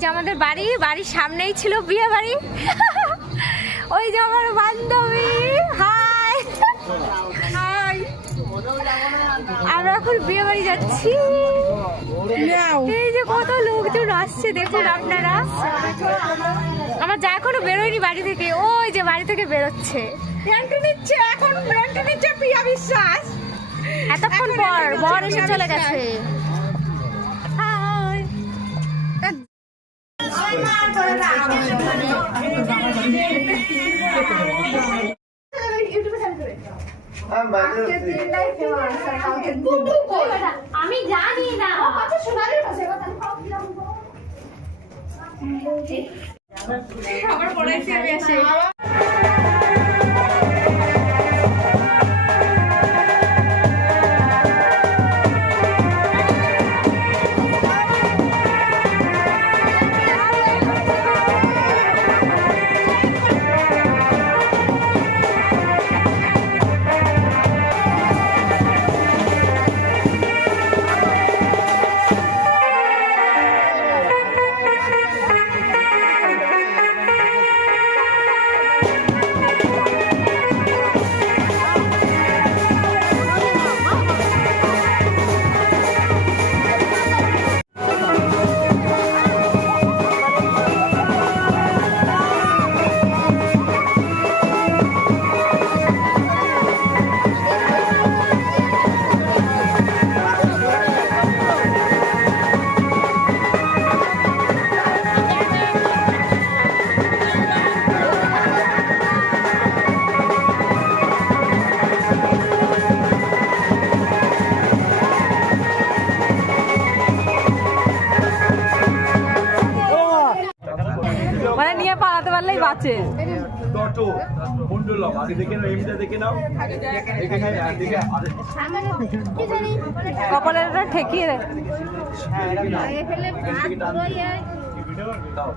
যে আমাদের বাড়ির সামনেই ছিল বিয়ে বাড়ি। ওই যে আমার বান্ধবী, হাই হাই। আমরা এখন বিয়ে বাড়ি যাচ্ছি। এই যে কত লোকজন আসছে দেখুন আপনারা। আমার যা এখনো বেরোয়নি বাড়ি থেকে, ওই যে বাড়ি থেকে বেরোচ্ছে। এখন প্রিয়া বিশ্বাস এতক্ষণ পর বর এসে চলে গেছে। আমি জানি না আমার পড়াইছি আমি আসি। মানে নিয়ে পালাতে পারলেই বাঁচে। কপালের ঠেকিয়ে রে। দাও